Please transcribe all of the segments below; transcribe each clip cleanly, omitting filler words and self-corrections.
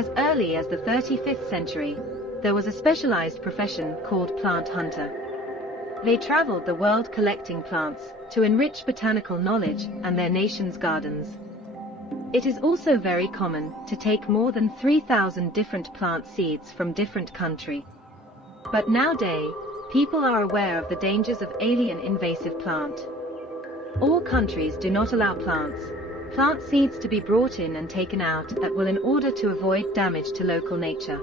As early as the 35th century, there was a specialized profession called plant hunter. They traveled the world collecting plants to enrich botanical knowledge and their nation's gardens. It is also very common to take more than 3,000 different plant seeds from different countries. But nowadays, people are aware of the dangers of alien invasive plant. All countries do not allow plant seeds to be brought in and taken out that will in order to avoid damage to local nature.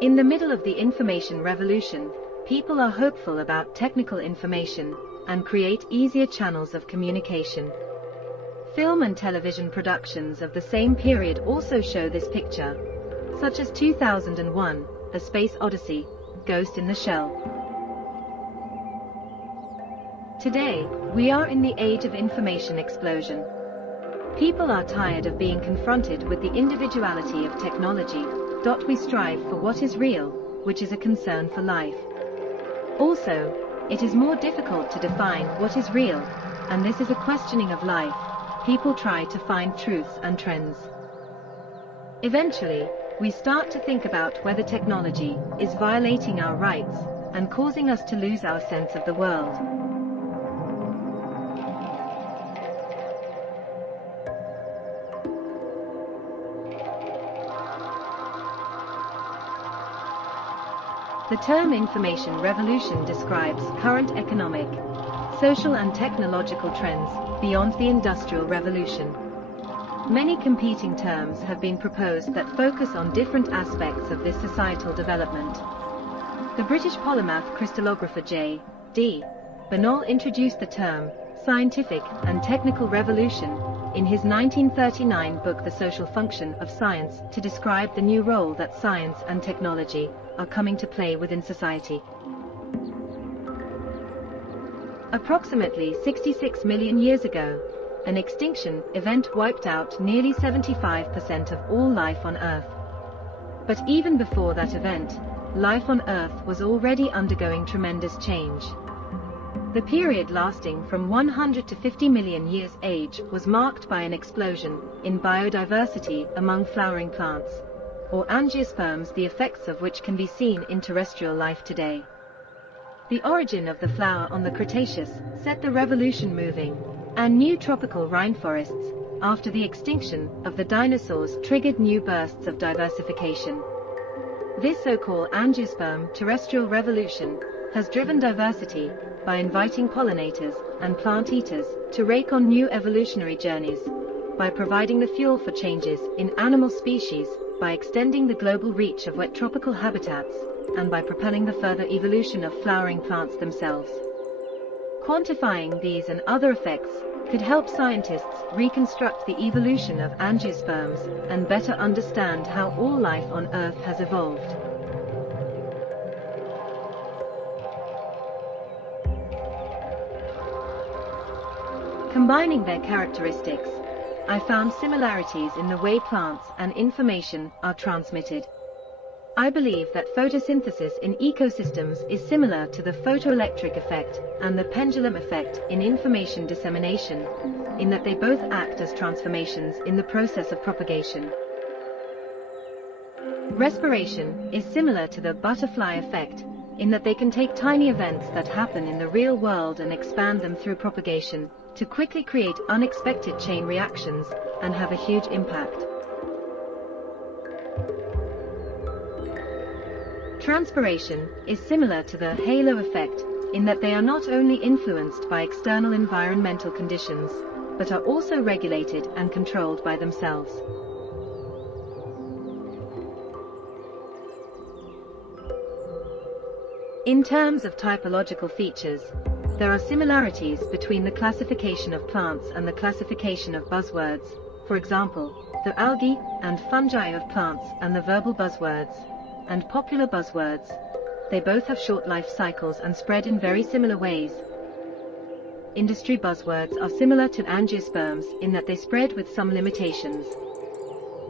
In the middle of the information revolution, people are hopeful about technical information and create easier channels of communication. Film and television productions of the same period also show this picture, such as 2001, A Space Odyssey, Ghost in the Shell. Today, we are in the age of information explosion. People are tired of being confronted with the individuality of technology. We strive for what is real, which is a concern for life. Also, it is more difficult to define what is real, and this is a questioning of life. People try to find truths and trends. Eventually, we start to think about whether technology is violating our rights and causing us to lose our sense of the world. The term information revolution describes current economic, social and technological trends beyond the Industrial Revolution. Many competing terms have been proposed that focus on different aspects of this societal development. The British polymath crystallographer J.D. Bernal introduced the term scientific and technical revolution in his 1939 book The Social Function of Science to describe the new role that science and technology are coming to play within society. Approximately 66 million years ago, an extinction event wiped out nearly 75% of all life on Earth. But even before that event, life on Earth was already undergoing tremendous change. The period lasting from 100 to 50 million years age was marked by an explosion in biodiversity among flowering plants, or angiosperms, the effects of which can be seen in terrestrial life today. The origin of the flower on the Cretaceous set the revolution moving, and new tropical rainforests, after the extinction of the dinosaurs, triggered new bursts of diversification. This so-called angiosperm terrestrial revolution has driven diversity by inviting pollinators and plant eaters to rake on new evolutionary journeys, by providing the fuel for changes in animal species, by extending the global reach of wet tropical habitats, and by propelling the further evolution of flowering plants themselves. Quantifying these and other effects could help scientists reconstruct the evolution of angiosperms and better understand how all life on Earth has evolved. Combining their characteristics, I found similarities in the way plants and information are transmitted. I believe that photosynthesis in ecosystems is similar to the photoelectric effect and the pendulum effect in information dissemination, in that they both act as transformations in the process of propagation. Respiration is similar to the butterfly effect, in that they can take tiny events that happen in the real world and expand them through propagation, to quickly create unexpected chain reactions and have a huge impact. Transpiration is similar to the halo effect, in that they are not only influenced by external environmental conditions, but are also regulated and controlled by themselves. In terms of typological features, there are similarities between the classification of plants and the classification of buzzwords, for example, the algae and fungi of plants and the verbal buzzwords and popular buzzwords. They both have short life cycles and spread in very similar ways. Industry buzzwords are similar to angiosperms in that they spread with some limitations.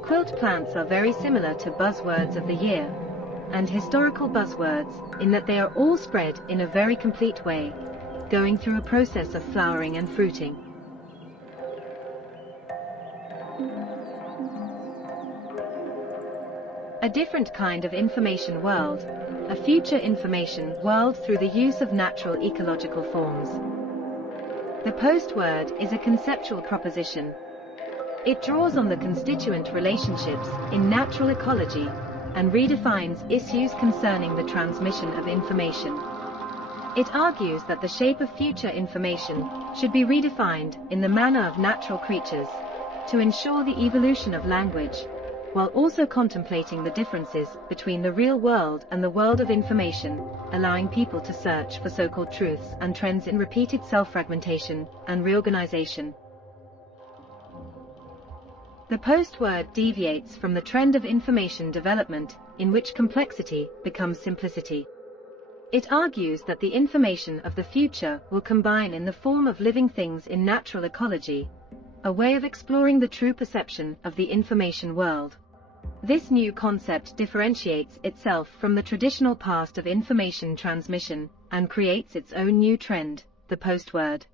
Quilt plants are very similar to buzzwords of the year, and historical buzzwords in that they are all spread in a very complete way, going through a process of flowering and fruiting. A different kind of information world, a future information world through the use of natural ecological forms. The post-word is a conceptual proposition. It draws on the constituent relationships in natural ecology and redefines issues concerning the transmission of information. It argues that the shape of future information should be redefined in the manner of natural creatures to ensure the evolution of language, while also contemplating the differences between the real world and the world of information, allowing people to search for so-called truths and trends in repeated self-fragmentation and reorganisation. The post-word deviates from the trend of information development, in which complexity becomes simplicity. It argues that the information of the future will combine in the form of living things in natural ecology, a way of exploring the true perception of the information world. This new concept differentiates itself from the traditional past of information transmission and creates its own new trend, the post-word.